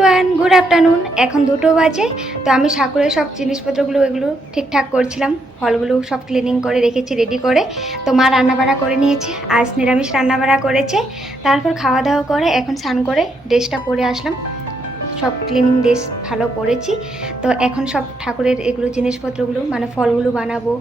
Everyone, good afternoon. এখন 2টো বাজে। তো আমি ঠাকুরের সব জিনিসপত্রগুলো এগুলো ঠিকঠাক করছিলাম। হলগুলো সব ক্লিনিং করে রেখেছি রেডি করে। তো মা রান্নাবাড়া করে নিয়েছে, আজ নিরামিষ রান্নাবাড়া করেছে। তারপর খাওয়া দাওয়া করে এখন স্নান করে ড্রেসটা পরে আসলাম। সব ক্লিনিং ড্রেস ভালো করেছি। তো এখন সব ঠাকুরের এগুলো জিনিসপত্রগুলো মানে ফলগুলো বানাবো।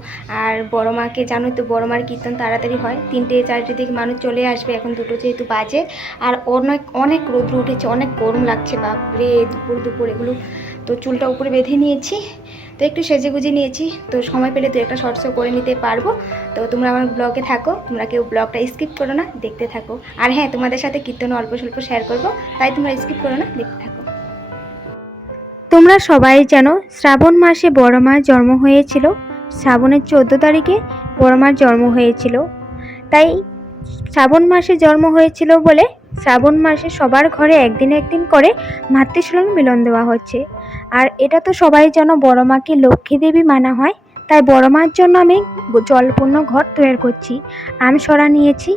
আর বড় মাকে জানোই তো, বড় মার কীর্তন তাড়াতাড়ি হয়, 3টে-4টে দিকে মানুষ চলে আসবে। এখন 2টো যেহেতু বাজে, আর অনেক অনেক রৌদ্র উঠেছে, অনেক গরম লাগছে, বাপরে দুপুর এগুলো। তো চুলটা উপরে বেঁধে নিয়েছি, তো একটু সেজে গুজে নিয়েছি। তো সময় পেলে 2-একটা শর্টসও করে নিতে পারবো। তো তোমরা আমার ব্লগে থাকো, তোমরা কেউ ব্লগটা স্কিপ করো না, দেখতে থাকো। আর হ্যাঁ, তোমাদের সাথে কীর্তন অল্প স্বল্প শেয়ার করবো, তাই তোমরা স্কিপ করো না, দেখতে থাকো। তোমরা সবাই জানো শ্রাবণ মাসে বড় মার জন্ম হয়েছিল। শ্রাবণের 14 তারিখে বড় মার জন্ম হয়েছিল। তাই শ্রাবণ মাসে জন্ম হয়েছিল বলে শ্রাবণ মাসে সবার ঘরে একদিন একদিন করে মাতৃশূলন মিলন দেওয়া হচ্ছে। আর এটা তো সবাই জানো বড় মাকে লক্ষ্মী দেবী মানা হয়। তাই বড় মার জন্য আমি জলপূর্ণ ঘট তৈরি করছি। আম সরা নিয়েছি,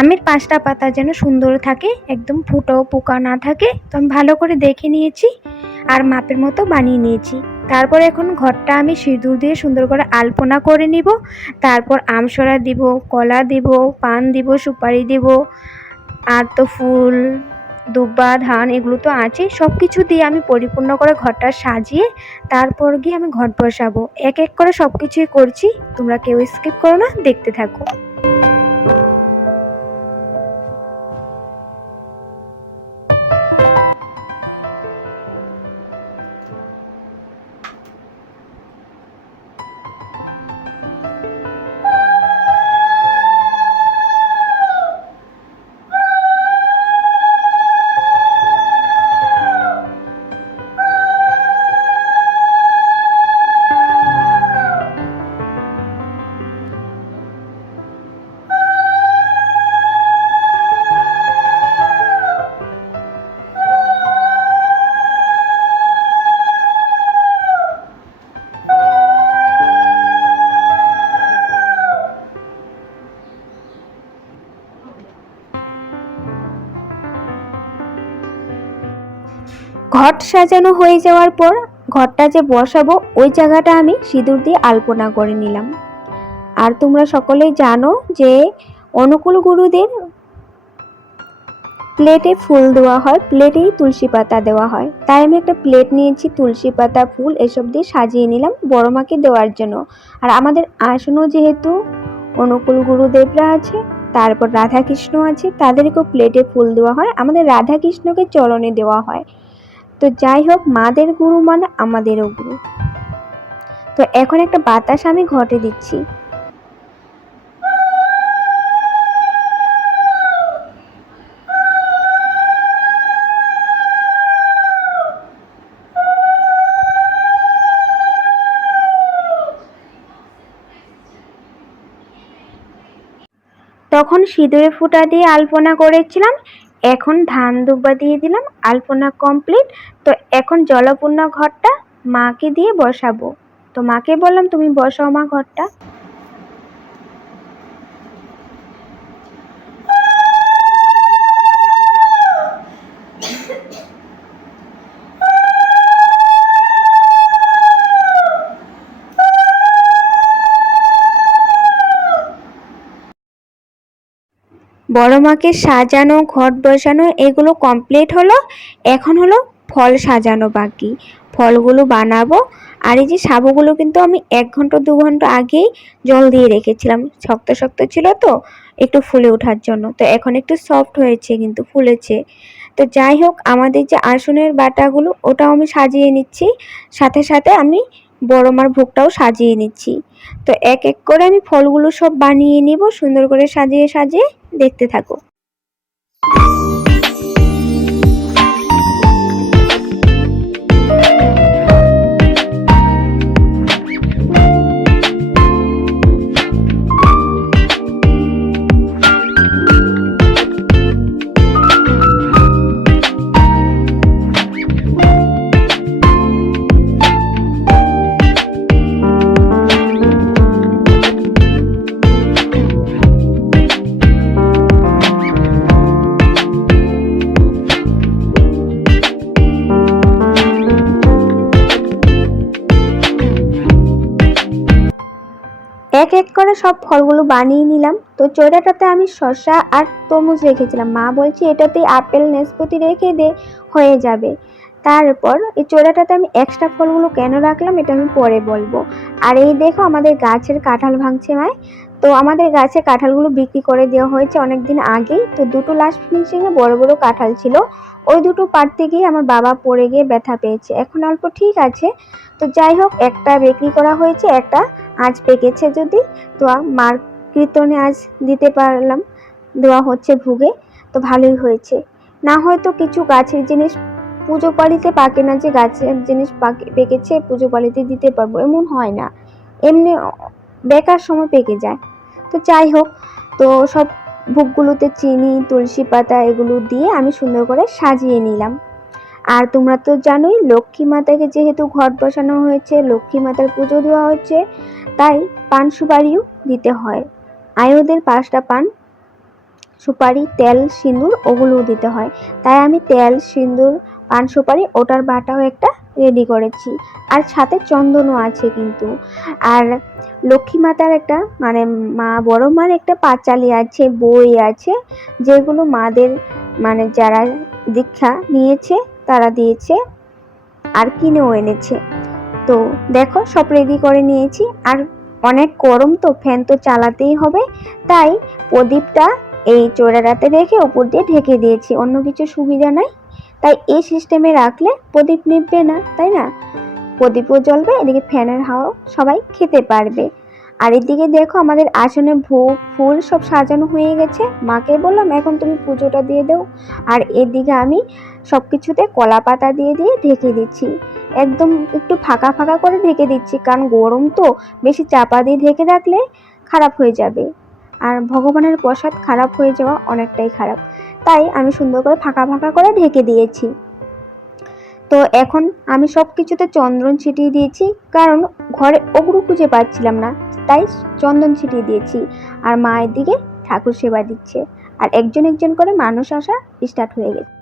আমের 5টা পাতা যেন সুন্দর থাকে, একদম ফুটো পোকা না থাকে। তো আমি ভালো করে দেখে নিয়েছি আর মাপের মতো বানিয়ে নিয়েছি। তারপর এখন ঘরটা আমি সিঁদুর দিয়ে সুন্দর করে আলপনা করে নিব। তারপর আমসরা দিব, কলা দিব, পান দিব, সুপারি দিব, আর তো ফুল, দুব্বা, ধান এগুলো তো আছে। সব কিছু দিয়ে আমি পরিপূর্ণ করে ঘরটা সাজিয়ে তারপর গিয়ে আমি ঘট বসাবো। এক এক করে সব কিছুই করছি, তোমরা কেউ স্কিপ করো না, দেখতে থাকো। ঘট সাজানো হয়ে যাওয়ার পর ঘরটা যে বসাবো ওই জায়গাটা আমি সিঁদুর দিয়ে আলপনা করে নিলাম। আর তোমরা সকলেই জানো যে অনুকূল গুরুদের প্লেটে ফুল দেওয়া হয়, প্লেটেই তুলসী পাতা দেওয়া হয়। তাই আমি একটা প্লেট নিয়েছি, তুলসী পাতা, ফুল এসব দিয়ে সাজিয়ে নিলাম বড় মাকে দেওয়ার জন্য। আর আমাদের আসনও যেহেতু অনুকূল গুরুদেবরা আছে, তারপর রাধা কৃষ্ণ আছে, তাদেরকেও প্লেটে ফুল দেওয়া হয়। আমাদের রাধা কৃষ্ণকে চরণে দেওয়া হয়। তো যাই হোক, মাদের গুরু মানে আমাদেরও গুরু। তো এখন একটা বাতাস আমি ঘটে দিচ্ছি। তখন সিঁদুরে ফুটা দিয়ে আলপনা করেছিলাম, এখন ধান দুব্বা দিয়ে দিলাম, আলপনা কমপ্লিট। তো এখন জলপূর্ণ ঘরটা মাকে দিয়ে বসাবো। তো মাকে বললাম তুমি বসাও মা ঘরটা। বড় মাকে সাজানো, ঘট বসানো এগুলো কমপ্লিট হলো। এখন হলো ফল সাজানো বাকি, ফলগুলো বানাবো। আর এই যে সাবুগুলো কিন্তু আমি 1 ঘন্টা 2 ঘন্টা আগেই জল দিয়ে রেখেছিলাম, শক্ত শক্ত ছিল তো একটু ফুলে ওঠার জন্য। তো এখন একটু সফট হয়েছে, কিন্তু ফুলেছে। তো যাই হোক, আমাদের যে আসনের বাটাগুলো ওটাও আমি সাজিয়ে নিচ্ছি, সাথে সাথে আমি বড় মার ভোগটাও সাজিয়ে নিচ্ছি। তো এক এক করে আমি ফলগুলো সব বানিয়ে নিব, সুন্দর করে সাজিয়ে সাজিয়ে, দেখতে থাকো। এক এক করে সব ফলগুলো বানিয়ে নিলাম। তো চড়াটাতে আমি শসা আর তরমুজ রেখেছিলাম, মা বলছে এটাতে আপেল নাশপাতি রেখে দে, হয়ে যাবে। তারপর এই চড়াটাতে আমি এক্সট্রা ফলগুলো কেন রাখলাম এটা আমি পরে বলবো। আর এই দেখো আমাদের গাছের কাঁঠাল ভাঙছে মায়। তো আমাদের গাছে কাঁঠালগুলো বিক্রি করে দেওয়া হয়েছে অনেকদিন আগেই। তো দুটো লাস্ট ফিনিশিংয়ে বড় বড় কাঁঠাল ছিল, ওই দুটো পাড়তে গিয়ে আমার বাবা পড়ে গিয়ে ব্যথা পেয়েছে, এখন অল্প ঠিক আছে। তো যাই হোক, একটা বিক্রি করা হয়েছে, একটা আজ পেকেছে যদি, তো মার কীর্তনে আজ দিতে পারলাম, দেওয়া হচ্ছে ভুগে, তো ভালোই হয়েছে। না হয়তো কিছু গাছের জিনিস পুজো পালিতে পাকে না, যে গাছের জিনিস পেকেছে পুজো পালিতে দিতে পারবো এমন হয় না, এমনি বেকার সময় পেকে যায়। তো যাই হোক, তো সব ভোগগুলোতে চিনি তুলসী পাতা এগুলো দিয়ে আমি সুন্দর করে সাজিয়ে নিলাম। আর তোমরা তো জানোই লক্ষ্মী মাতাকে যেহেতু ঘট বসানো হয়েছে, লক্ষ্মী মাতার পুজো দেওয়া হচ্ছে, তাই পান সুপারিও দিতে হয়। আয়োদের 5টা পান সুপারি তেল সিঁদুর ওগুলোও দিতে হয়, তাই আমি তেল সিঁদুর পান সুপারি ওটার বাটাও একটা রেডি করেছি, আর সাথে চন্দনও আছে কিন্তু। আর লক্ষ্মী মাতার একটা মানে মা বড় মার একটা পাঁচালি আছে, বই আছে, যেগুলো মাদের মানে যারা দীক্ষা নিয়েছে তারা দিয়েছে আর কিনেও এনেছে। তো দেখো সব রেডি করে নিয়েছি। আর অনেক গরম তো ফ্যান তো চালাতেই হবে, তাই প্রদীপটা এই চোরাটাতে রেখে উপর দিয়ে ঢেকে দিয়েছি, অন্য কিছু সুবিধা নাই। তাই এই সিস্টেমে রাখলে প্রদীপ নিভবে না, তাই না, প্রদীপও জ্বলবে, এদিকে ফ্যানের হাওয়া সবাই খেতে পারবে। আর এদিকে দেখো আমাদের আসনে ভোগ ফুল সব সাজানো হয়ে গেছে, মাকে বললাম এখন তুমি পুজোটা দিয়ে দাও। আর এদিকে আমি সব কিছুতে কলা পাতা দিয়ে দিয়ে ঢেকে দিচ্ছি, একদম একটু ফাঁকা ফাঁকা করে ঢেকে দিচ্ছি, কারণ গরম তো, বেশি চাপা দিয়ে ঢেকে রাখলে খারাপ হয়ে যাবে, আর ভগবানের প্রসাদ খারাপ হয়ে যাওয়া অনেকটাই খারাপ, তাই আমি সুন্দর করে ফাঁকা ফাঁকা করে ঢেকে দিয়েছি। তো এখন আমি সব কিছুতে চন্দন ছিটিয়ে দিয়েছি, কারণ ঘরে ওগুলো খুঁজে পাচ্ছিলাম না, তাই চন্দন ছিটিয়ে দিয়েছি। আর মায়ের দিকে ঠাকুর সেবা দিচ্ছে, আর একজন একজন করে মানুষ আসা স্টার্ট হয়ে গেছে।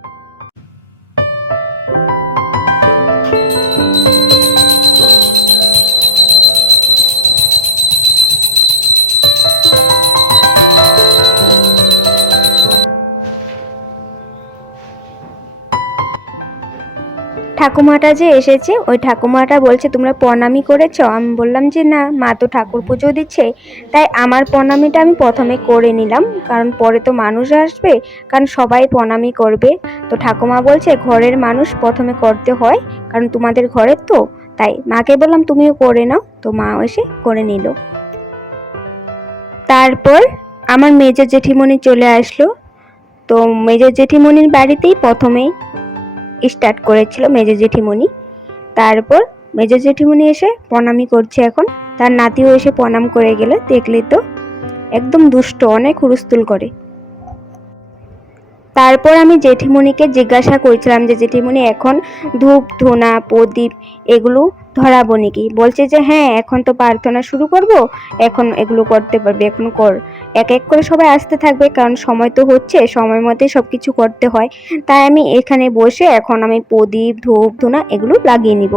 ঠাকুমাটা যে এসেছে, ওই ঠাকুমাটা বলছে তোমরা প্রণামী করেছো? আমি বললাম যে না, মা তো ঠাকুর পুজো দিচ্ছে, তাই আমার প্রণামীটা আমি প্রথমে করে নিলাম, কারণ পরে তো মানুষ আসবে, কারণ সবাই প্রণামী করবে। তো ঠাকুমা বলছে ঘরের মানুষ প্রথমে করতে হয়, কারণ তোমাদের ঘরের তো, তাই মাকে বললাম তুমিও করে নাও, তো মা এসে করে নিল। তারপর আমার মেজো জেঠিমণি চলে আসলো। তো মেজো জেঠিমণির বাড়িতেই প্রথমেই স্টার্ট করেছিল মেজো জেঠিমণি। তারপর মেজো জেঠিমণি এসে প্রণামী করছে, এখন তার নাতিও এসে প্রণাম করে গেল, দেখলে তো একদম দুষ্ট, অনেক হুলস্থুল করে। তারপর আমি জেঠিমণিকে জিজ্ঞাসা করেছিলাম যে জেঠিমণি এখন ধূপ ধুনা প্রদীপ এগুলো ধরাবো নাকি? বলছে যে হ্যাঁ এখন তো প্রার্থনা শুরু করব, এখন এগুলো করতে পারবে, এখন কর। এক এক করে সবাই আসতে থাকবে, কারণ সময় তো হচ্ছে, সময় মতে সবকিছু করতে হয়, তাই আমি এখানে বসে এখন আমি প্রদীপ ধূপ ধুনা এগুলো লাগিয়ে নিব।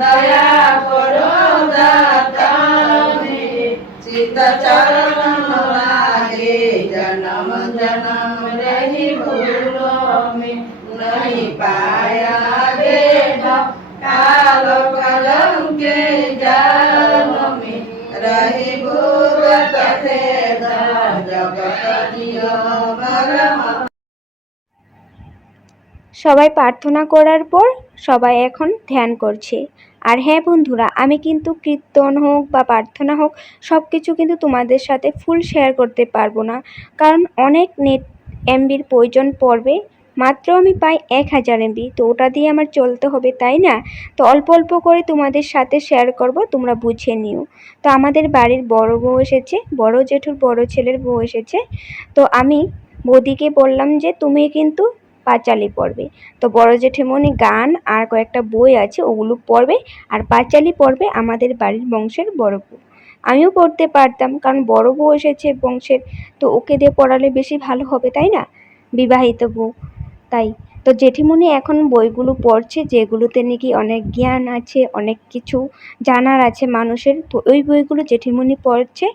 দয়া चरण लागे जन्म जन्म रही भूलों में नहीं पाया देखा काल कलम के जाल में रही भूगत खेद जगत नियम সবাই প্রার্থনা করার পর সবাই এখন ধ্যান করছে। আর হ্যাঁ বন্ধুরা, আমি কিন্তু কীর্তন হোক বা প্রার্থনা হোক সব কিছু কিন্তু তোমাদের সাথে ফুল শেয়ার করতে পারবো না, কারণ অনেক নেট এমবির প্রয়োজন পড়বে। মাত্র আমি পাই 1000 এমবি, তো ওটা দিয়ে আমার চলতে হবে, তাই না? তো অল্প অল্প করে তোমাদের সাথে শেয়ার করব, তোমরা বুঝে নিও। তো আমাদের বাড়ির বড় বউ এসেছে, বড় জেঠুর বড় ছেলের বউ এসেছে। তো আমি বৌদিকে বললাম যে তুমি কিন্তু পাঁচালি পড়বে। তো বড় জেঠিমণি গান আর কয়েকটা বই আছে ওগুলো পড়বে, আর পাঁচালি পড়বে আমাদের বাড়ির বংশের বড় বউ। আমিও পড়তে পারতাম, কারণ বড় বউ এসেছে বংশের, তো ওকে দিয়ে পড়ালে বেশি ভালো হবে, তাই না? বিবাহিত বউ তাই। তো জেঠিমণি এখন বইগুলো পড়ছে যেগুলোতে নাকি অনেক জ্ঞান আছে, অনেক কিছু জানার আছে মানুষের, তো ওই বইগুলো জেঠিমণি পড়ছে।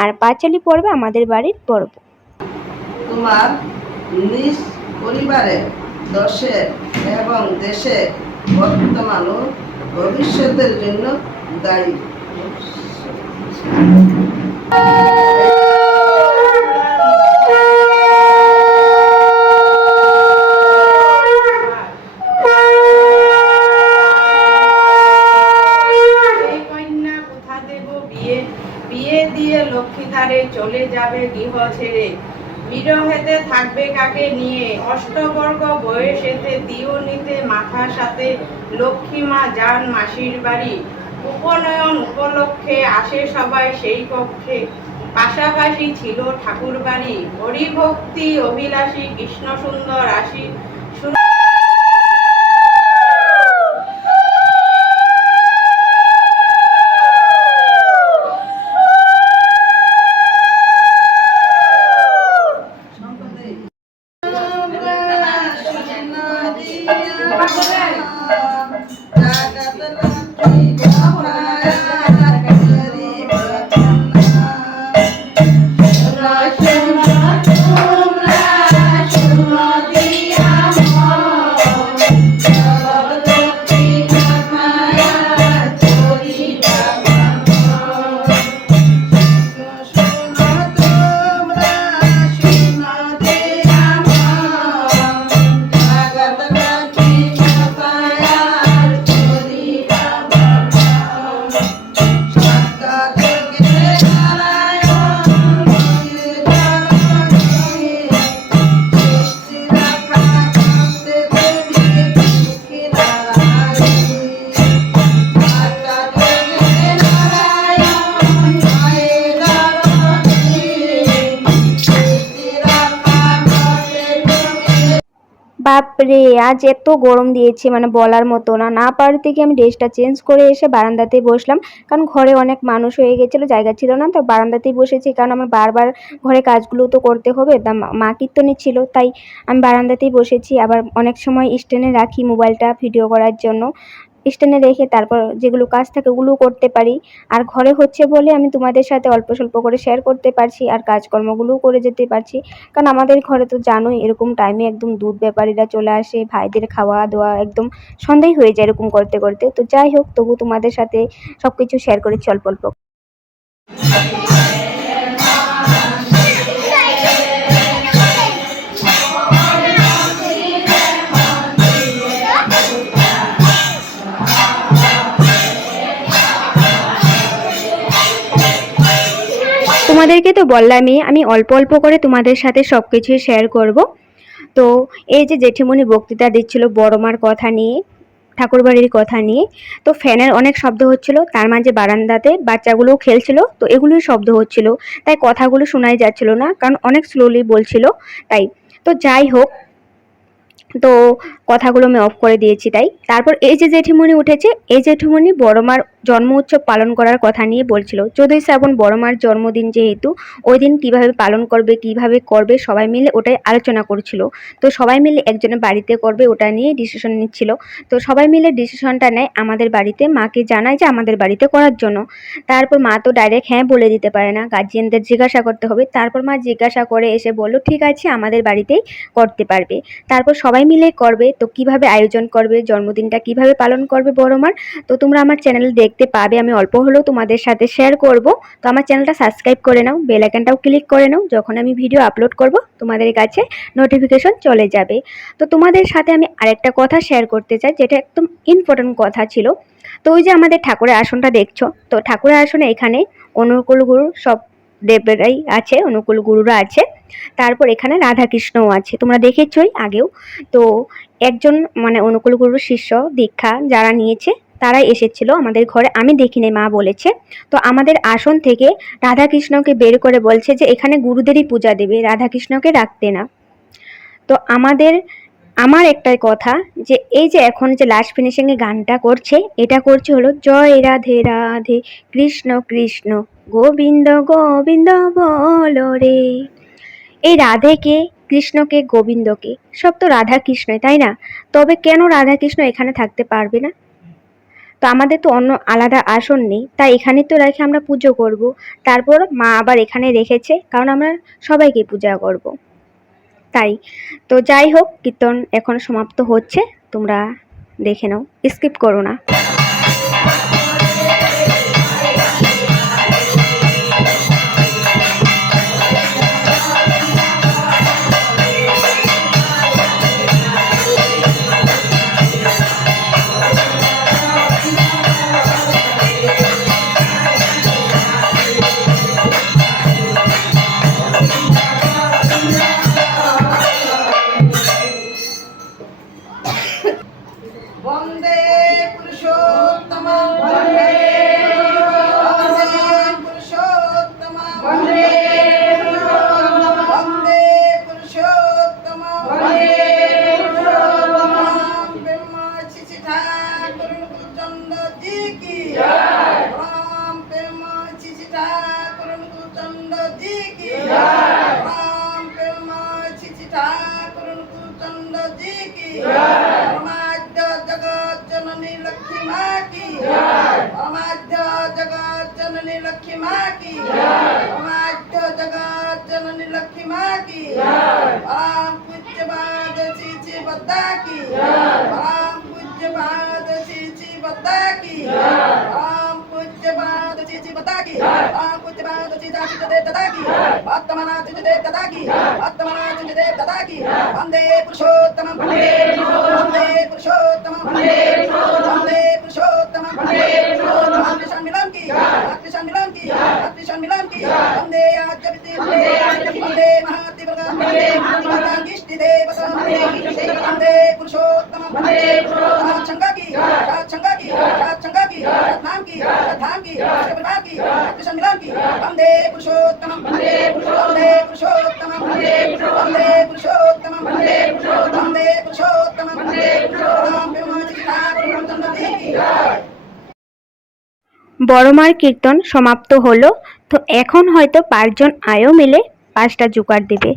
আর পাঁচালি পড়বে আমাদের বাড়ির বড় বউ। তোমার নিজ পরিবারে দশের এবং দেশের বর্তমান ও ভবিষ্যতের জন্য দায়ী। বিয়ে দিয়ে লক্ষ্মীধারে চলে যাবে গৃহ ছেড়ে, বিরহেতে থাকবে কাকে নিয়ে, অষ্টবর্গ বয়সেতে দিও নিতে মাথার সাথে লক্ষ্মী মা যান মাসির বাড়ি, উপনয়ন উপলক্ষে আসে সবাই সেই কক্ষে, পাশাপাশি ছিল ঠাকুর বাড়ি, হরিভক্তি অভিলাষী কৃষ্ণ সুন্দর আসি। বাপরে, আজ এত গরম দিয়েছে মানে বলার মতো না। না পারতে কি আমি ড্রেসটা চেঞ্জ করে এসে বারান্দাতেই বসলাম, কারণ ঘরে অনেক মানুষ হয়ে গেছিলো, জায়গা ছিল না, তো বারান্দাতেই বসেছি, কারণ আমার বারবার ঘরে কাজগুলো তো করতে হবে। তা মা কীর্তনে ছিল, তাই আমি বারান্দাতেই বসেছি। আবার অনেক সময় স্ট্যান্ডে রাখি মোবাইলটা ভিডিও করার জন্য, স্ট্যান্ডে রেখে তারপর যেগুলো কাজ থাকে ওগুলোও করতে পারি। আর ঘরে হচ্ছে বলে আমি তোমাদের সাথে অল্প স্বল্প করে শেয়ার করতে পারছি, আর কাজকর্মগুলোও করে যেতে পারছি। কারণ আমাদের ঘরে তো জানোই এরকম টাইমে একদম দুধ ব্যাপারীরা চলে আসে, ভাইদের খাওয়া দাওয়া একদম সন্ধ্যাই হয়ে যায় এরকম করতে করতে। তো যাই হোক, তবু তোমাদের সাথে সব কিছু শেয়ার করেছি অল্প অল্প। তোমাদেরকে তো বললামই আমি অল্প অল্প করে তোমাদের সাথে সব কিছুই শেয়ার করব। তো এই যে জেঠিমণি বক্তৃতা দিচ্ছিল বড় মার কথা নিয়ে, ঠাকুরবাড়ির কথা নিয়ে, তো ফ্যানের অনেক শব্দ হচ্ছিল, তার মাঝে বারান্দাতে বাচ্চাগুলোও খেলছিল, তো এগুলোই শব্দ হচ্ছিল, তাই কথাগুলো শোনাই যাচ্ছিল না, কারণ অনেক স্লোলি বলছিল তাই। তো যাই হোক, তো কথাগুলো আমি অফ করে দিয়েছি। তাই তারপর এই যে জেঠিমণি উঠেছে, এই জেঠিমণি বড় মার জন্ম উৎসব পালন করার কথা নিয়ে বলছিল। 14ই শ্রাবণ বড় মার জন্মদিন, যেহেতু ওই দিন কীভাবে পালন করবে, কিভাবে করবে, সবাই মিলে ওটাই আলোচনা করছিল। তো সবাই মিলে একজনের বাড়িতে করবে ওটা নিয়ে ডিসিশন নিচ্ছিল। তো সবাই মিলে ডিসিশনটা নেয় আমাদের বাড়িতে, মাকে জানায় যে আমাদের বাড়িতে করার জন্য। তারপর মা তো ডাইরেক্ট হ্যাঁ বলে দিতে পারে না, গার্জিয়ানদের জিজ্ঞাসা করতে হবে। তারপর মা জিজ্ঞাসা করে এসে বলল ঠিক আছে আমাদের বাড়িতেই করতে পারবে। তারপর সবাই মিলে করবে। তো কিভাবে আয়োজন করবে, জন্মদিনটা কিভাবে পালন করবে বড় মার, তো তোমরা আমার চ্যানেলে দেখতে পাবে। আমি অল্প হলেও তোমাদের সাথে শেয়ার করব। তো আমার চ্যানেলটা সাবস্ক্রাইব করে নাও, বেল আইকনটাও ক্লিক করে নাও, যখন আমি ভিডিও আপলোড করব তোমাদের কাছে নোটিফিকেশন চলে যাবে। তো তোমাদের সাথে আমি আরেকটা কথা শেয়ার করতে চাই, যেটা একদম ইম্পর্টেন্ট কথা ছিল। তো ওই যে আমাদের ঠাকুরের আসনটা দেখছো, তো ঠাকুরের আসনে এখানে অনুকূল গুরু সব দেবরাই আছে, অনুকূল গুরুরা আছে। তারপর এখানে রাধাকৃষ্ণও আছে, তোমরা দেখেছই আগেও। তো একজন মানে অনুকূল গুরুর শিষ্য দীক্ষা যারা নিয়েছে তারাই এসেছিল আমাদের ঘরে, আমি দেখিনি, মা বলেছে। তো আমাদের আসন থেকে রাধাকৃষ্ণকে বের করে বলছে যে এখানে গুরুদেরই পূজা দেবে, রাধাকৃষ্ণকে রাখতে না। তো আমার একটাই কথা, যে এই যে এখন যে লাস্ট ফিনিশিং এ গানটা করছে, এটা করছে হলো জয় রাধে রাধে কৃষ্ণ কৃষ্ণ গোবিন্দ গোবিন্দ বলো রে। এই রাধেকে, কৃষ্ণকে, গোবিন্দকে সব তো রাধা কৃষ্ণই, তাই না? তবে কেন রাধা কৃষ্ণ এখানে থাকতে পারবে না? তো আমাদের তো অন্য আলাদা আসন নেই, তাই এখানে তো রেখে আমরা পুজো করব। তারপর মা আবার এখানে রেখেছে কারণ আমরা সবাইকে পূজা করব, তাই। তো যাই হোক, কীর্তন এখন সমাপ্ত হচ্ছে, তোমরা দেখে নাও, স্কিপ করো না। বন্দে পুরুষোত্তম বন্দে পুরুষোত্তম বন্দে পুরুষোত্তম বন্দে ব্রহ্মা চিচি ঠাকুর চন্দ্র জি কি জয়, রাম ব্রহ্মা চিচি ঠাকুর চন্দ্র জি কি জয়, রাম ব্রহ্মা চিচি ঠাকুর চন্দ্র জি কি জয়, জগৎ জননী লক্ষ্মী মা কি জয়, অমাধ্য জগৎ জননী লক্ষ্মী মা কি জয়, অমাধ্য জগৎ জননী লক্ষ্মী মা কি জয়, পরম পূজ্যপাদ শ্রী শ্রী বদ্দা কি জয়, পরম পূজ্যপাদ শ্রী শ্রী বদ্দা কি জয়, পরম পূজ্যপাদ শ্রী শ্রী বদ্দা কি জয়, পরম পূজ্যপাদ শ্রী দাসী দেব দাদা কি জয়, বর্তমানা শ্রী দেব দাদা কি জয়, বর্তমানা শ্রী দেব দাদা কি জয়, বন্দে পুরুষোত্তম বন্দে পুরুষোত্তম বন্দে পুরুষোত্তম বন্দে পুরুষোত্তম কৃষ্ণ মিলন কি কৃষ্ণ মিলন কি কৃষ্ণ মিলন কি বন্দে আচার্য বন্দে মহাতি বন্দে গিষ্টি দেবতা বন্দে পুরুষোত্তম বন্দে পুরুষোত্তম সংজ্ঞা কি সংজ্ঞা কি সংজ্ঞা কি নাম কি ধাম কি প্রভা কি কৃষ্ণ মিলন কি বন্দে পুরুষোত্তম বন্দে পুরুষোত্তম বন্দে পুরুষোত্তম বন্দে পুরুষোত্তম বন্দে বড়মার কীর্তন সমাপ্ত হলো। তো এখন হয়তো 5 জন আয়ও মিলে 5টা জোগাড় দেবে।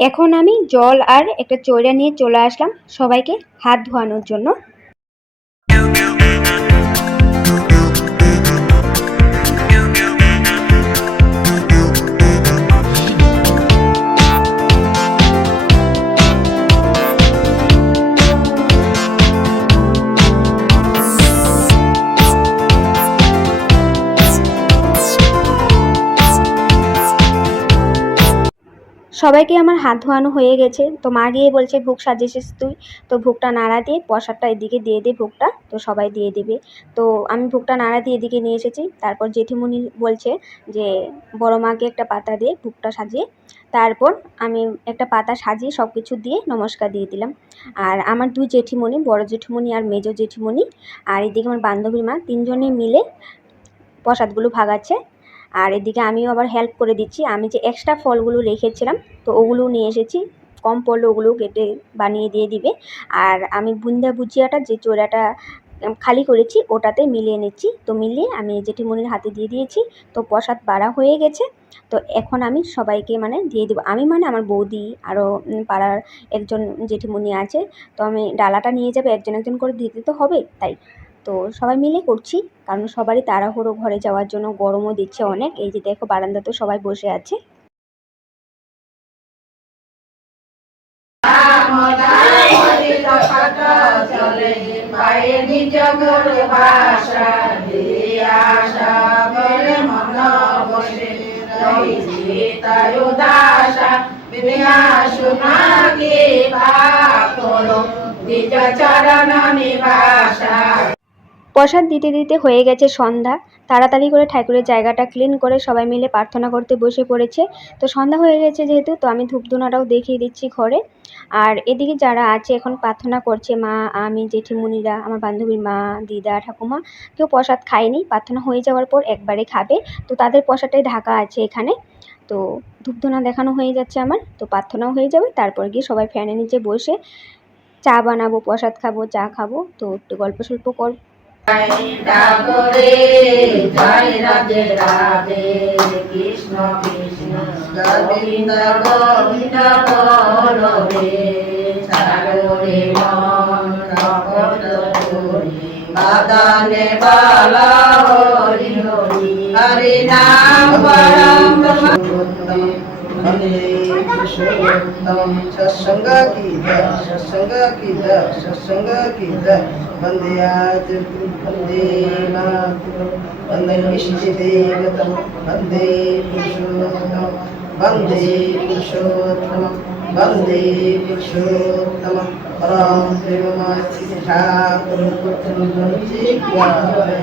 এখন আমি জল আর একটা চৈরা নিয়ে চলে আসলাম সবাইকে হাত ধোয়ানোর জন্য। সবাইকে আমার হাত ধোয়ানো হয়ে গেছে, তো মা গিয়ে বলছে ভোগ সাজিয়েছিস তুই, তো ভোগটা নাড়া দিয়ে প্রসাদটা এদিকে দিয়ে দে, ভোগটা তো সবাই দিয়ে দিবে। তো আমি ভোগটা নাড়া দিয়ে এদিকে নিয়ে এসেছি। তারপর জেঠিমণি বলছে যে বড় মাকে একটা পাতা দিয়ে ভোগটা সাজিয়ে, তারপর আমি একটা পাতা সাজিয়ে সব কিছু দিয়ে নমস্কার দিয়ে দিলাম। আর আমার দুই জেঠিমণি, বড় জেঠিমণি আর মেজো জেঠিমণি, আর এদিকে আমার বান্ধবীর মা, তিনজনে মিলে প্রসাদগুলো ভাগাচ্ছে। আর এদিকে আমিও আবার হেল্প করে দিচ্ছি। আমি যে এক্সট্রা ফলগুলো রেখেছিলাম তো ওগুলোও নিয়ে এসেছি, কম পড়লে ওগুলোও কেটে বানিয়ে দিয়ে দিবে। আর আমি বুন্দা ভুজিয়াটা যে চোড়াটা খালি করেছি ওটাতে মিলিয়ে নিচ্ছি, তো মিলিয়ে আমি জেঠিমণির হাতে দিয়ে দিয়েছি। তো প্রসাদ বাড়া হয়ে গেছে, তো এখন আমি সবাইকে মানে দিয়ে দেবো। আমি মানে আমার বৌদি আরও পাড়ার একজন জেঠিমণি আছে, তো আমি ডালাটা নিয়ে যাবে, একজন একজন করে দিতে তো হবে, তাই তো সবাই মিলে করছি। কারণ সবারই তাড়াহুড়ো ঘরে যাওয়ার জন্য, গরমও দিচ্ছে অনেক। এই যে দেখো বারান্দাতে সবাই বসে আছে। চলে পায়ে নিজ গুরু ভাষা দিয়ে আশা বলে মন বসে রইছে তাই উদাসা বিনা শুনাকে পাপ করো নিজ চরণ নিবাসা। প্রসাদ দিতে দিতে হয়ে গেছে সন্ধ্যা। তাড়াতাড়ি করে ঠাকুরের জায়গাটা ক্লিন করে সবাই মিলে প্রার্থনা করতে বসে পড়েছে। তো সন্ধ্যা হয়ে গেছে যেহেতু, তো আমি ধূপধুনাটাও দেখিয়ে দিচ্ছি ঘরে। আর এদিকে যারা আছে এখন প্রার্থনা করছে, মা, আমি, জেঠিমণিরা, আমার বান্ধবীর মা, দিদা, ঠাকুমা, কেউ প্রসাদ খায়নি। প্রার্থনা হয়ে যাওয়ার পর একবারে খাবে, তো তাদের প্রসাদটাই ঢাকা আছে এখানে। তো ধূপধুনা দেখানো হয়ে যাচ্ছে আমার, তো প্রার্থনাও হয়ে যাবে, তারপর গিয়ে সবাই ফ্যানের নিচে বসে চা বানাবো, প্রসাদ খাবো, চা খাবো, তো একটু গল্প সল্প করবো। ডাকরে জয় রাধে রাধে কৃষ্ণ কৃষ্ণ গোবিন্দ গোবিন্দ বলবে সাগরে মন কপট করি বাদানে বালা হরি হরি হরি নাম পরম सत्संग की जय, सत्संग की जय, सत्संग की जय। वंदे आज वंदे मातरम, वंदे इष्ट देवतम, वंदे पुरुषोत्तम, वंदे पुरुषोत्तम, वंदे पुरुषोत्तम। परम प्रेममय ठाकुर जी की जय।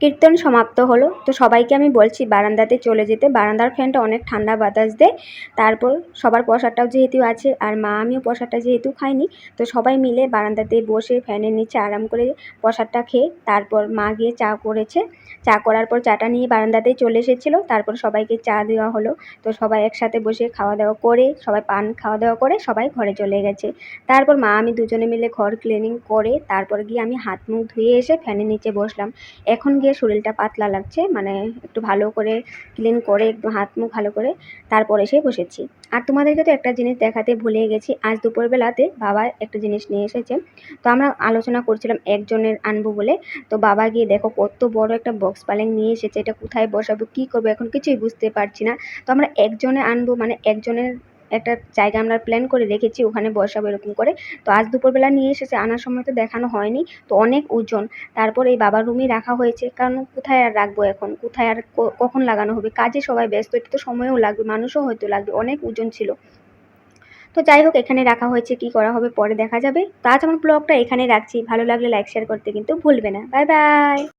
কীর্তন সমাপ্ত হলো, তো সবাইকে আমি বলছি বারান্দাতে চলে যেতে। বারান্দার ফ্যানটা অনেক ঠান্ডা বাতাস দেয়। তারপর সবার প্রসাদটাও যেহেতু আছে, আর মা আমিও প্রসাদটা যেহেতু খাইনি, তো সবাই মিলে বারান্দাতে বসে ফ্যানের নিচে আরাম করে প্রসাদটা খেয়ে তারপর মা গিয়ে চা করেছে। চা করার পর চাটা নিয়ে বারান্দাতেই চলে এসেছিলো, তারপর সবাইকে চা দেওয়া হলো। তো সবাই একসাথে বসে খাওয়া দাওয়া করে, সবাই পান খাওয়া দাওয়া করে সবাই ঘরে চলে গেছে। তারপর মা আমি দুজনে মিলে ঘর ক্লিনিং করে তারপর গিয়ে আমি হাত মুখ ধুয়ে এসে ফ্যানের নিচে বসলাম। এখন গিয়ে শরীরটা পাতলা লাগছে, মানে একটু ভালো করে ক্লিন করে একটু হাত মুখ ভালো করে তারপর এসে বসেছি। আর তোমাদেরকে তো একটা জিনিস দেখাতে ভুলে গেছি, আজ দুপুরবেলাতে বাবা একটা জিনিস নিয়ে এসেছে। তো আমরা আলোচনা করছিলাম একজনের আনবো বলে, তো বাবা গিয়ে দেখো কত বড় একটা বক্স পালেং নিয়ে এসেছে। এটা কোথায় বসাবো, কী করবো, এখন কিছুই বুঝতে পারছি না। তো আমরা একজনে আনবো, মানে একজনের একটা জায়গা আমরা প্ল্যান করে রেখেছি, ওখানে বসাবো এরকম করে। তো আজ দুপুরবেলা নিয়ে এসেছে, আনার সময় তো দেখানো হয়নি, তো অনেক ওজন। তারপর এই বাবার রুমেই রাখা হয়েছে, কারণ কোথায় আর রাখবো এখন, কোথায় আর কখন লাগানো হবে, কাজে সবাই ব্যস্ত, এটা তো সময়ও লাগবে, মানুষও হয়তো লাগবে, অনেক ওজন ছিল। তো যাই হোক এখানে রাখা হয়েছে, কি করা হবে পরে দেখা যাবে। তো আজ আমার ব্লগটা এখানে রাখছি, ভালো লাগলে লাইক শেয়ার করতে কিন্তু ভুলবে না। Bye bye.